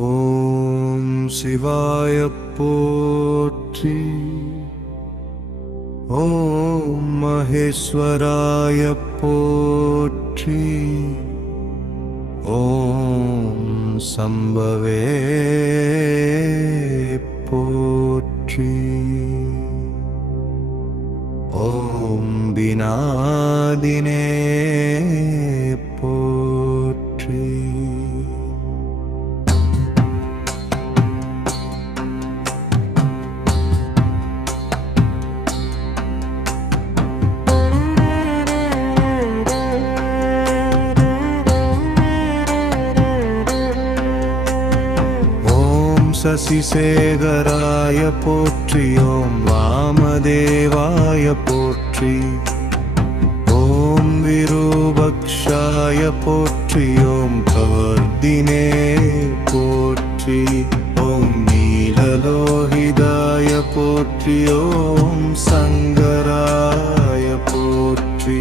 ஓம் சிவாய போற்றி. ஓம் மகேஸ்வராய போற்றி. ஓம் சம்பவே போற்றி. ஓம் விநாதினே போற்றி. சசிசேகராய போற்றி. ஓம் வாமதேவாய போற்றி. ஓம் விரூபக்ஷாய போற்றி. ஓம் கவர்தினே போற்றி. ஓம் நீலலோகிதாய போற்றி. ஓம் சங்கராய போற்றி.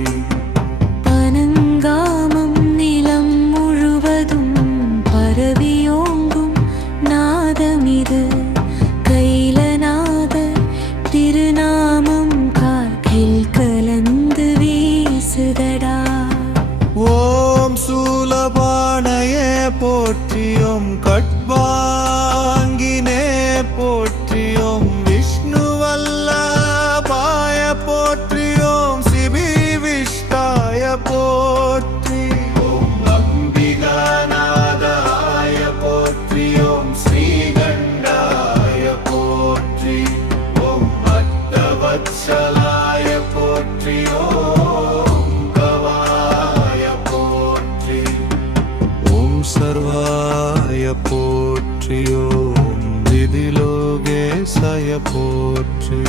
ஓம் சூலபாணயே போற்றி. ஓம் கட்வாங்கினே போற்றி. ஓம் விஷ்ணுவல்லபாய போற்றி. ஓம் சிபிவிஷ்டாய போற்றி. ஓம் அம்பிகாநாதாய போற்றி. ஓம் ஸ்ரீகண்டாய போற்றி. ஓம் பக்தவத்சலாய போற்றி. சர்வாய போற்றி. ஓம் திதிலோகேசய போற்றி.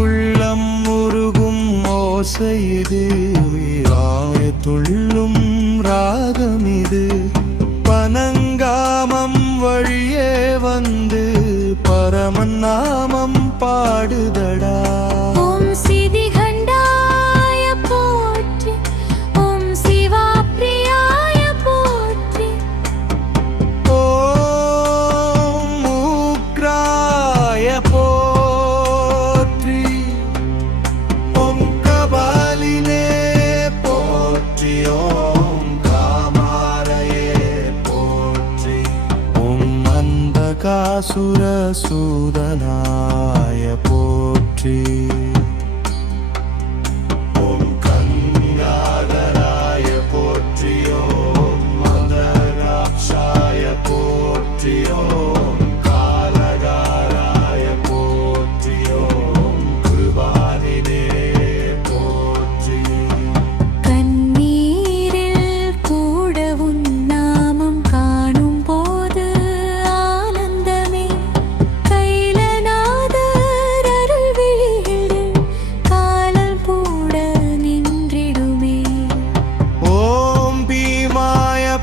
உள்ளம் முருகும் ஓசையிது துள்ளும் ராகமிது. பனங்காமம் வழியே வந்து பரமன் நாமம் பாடுதடா. ஓம் சிதிகண்டாய போற்றி. ஓம் சிவாப்ரியாய போற்றி. ஓம் மூக்ராய போற்றி. ஓம் கபாலினே போற்றி. ஓம் காமாரயே போற்றி. ஓம் அந்தகாசுர சூதனாய போற்றி. ஓம் கங்காதராய போற்றி. ஓம் மதராட்சாய போற்றி. ஓம் காலகாராய போற்றி. ஓம் கிருபானினே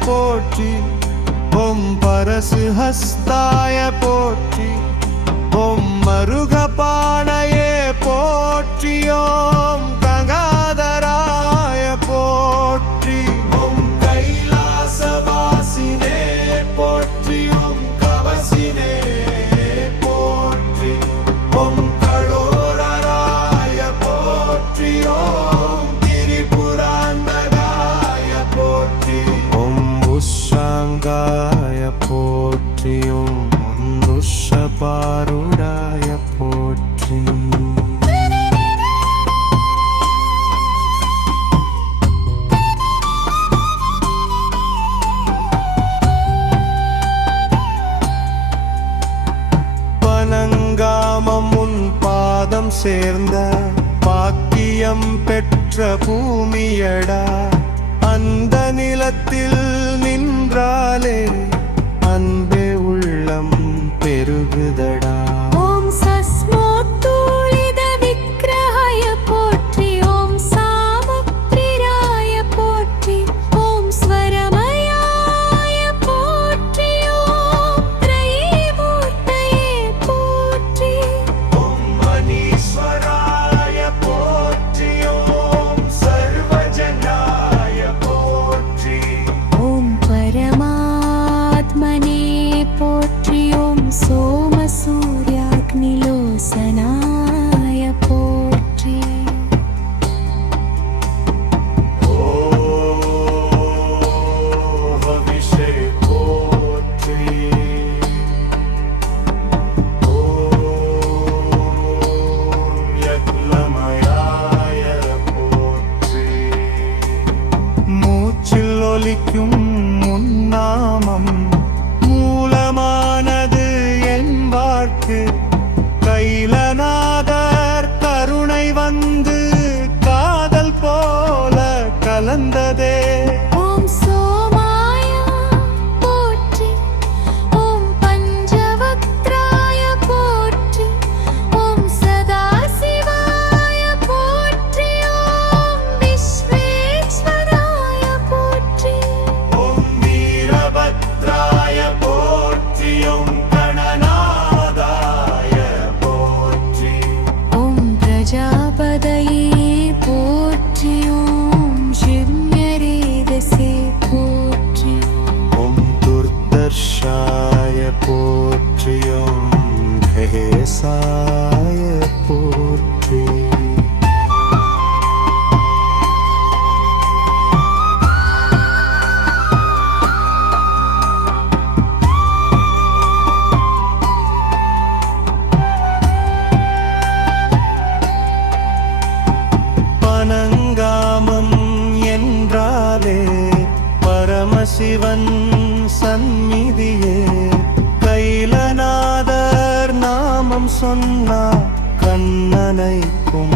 போற்றி. ஓம் பரசுஹஸ்தாய போற்றி. ஓம் மருகபாணயே போற்றி. ஓம் கங்காதராய போற்றி. ஓம் கைலாசவாசினே போற்றி. ஓம் கவசினே போற்றி. ஓம் கடோரராய போற்றி. ஓம் திரிபுராந்தகாய போற்றி. ஓம் உஷாங்காய போற்றி. ஓம் ருஷபாருடாய போற்றி. பனங்காமம் உன் பாதம் சேர்ந்த பாக்கியம் பெற்ற பூமியடா. அந்த நிலத்தில் நின்றாலே அன்பே உள்ளம் பெருகுதடா. ஓம் சஸ்மோத்தூளித விக்கிரகாய போற்றி. ஓம் சாமப்ரிராய போற்றி. ஓம் ஸ்வரமயாய போற்றி. ஒலிக்கும் உன்னாமம் மூலமானது என் வாழ்க்கு கைலநாதர் கருணை வந்து காதல் போல கலந்ததே ஓம் சோமாய போற்றி ஓம் பஞ்சவக்ராய போற்றி ஓம் சதாசிவாய போற்றி ஓம் விஸ்வேஸ்வராய போற்றி ஓம் வீரபத்ராய போற்றி ஓம் கணநாதாய போற்றி ஓம் பிரஜாபதயே போற்றி ஓம் சிவ்ஞரேதசே போற்றி ஓம் துர்தர்ஷாய போற்றி ஓம் கணேசாய போற்றி பனங்காமம் என்றாலே பரமசிவன் சந்நிதியே கைலநாதர் நாமம் சொன்னா கண்ணனைக்கும்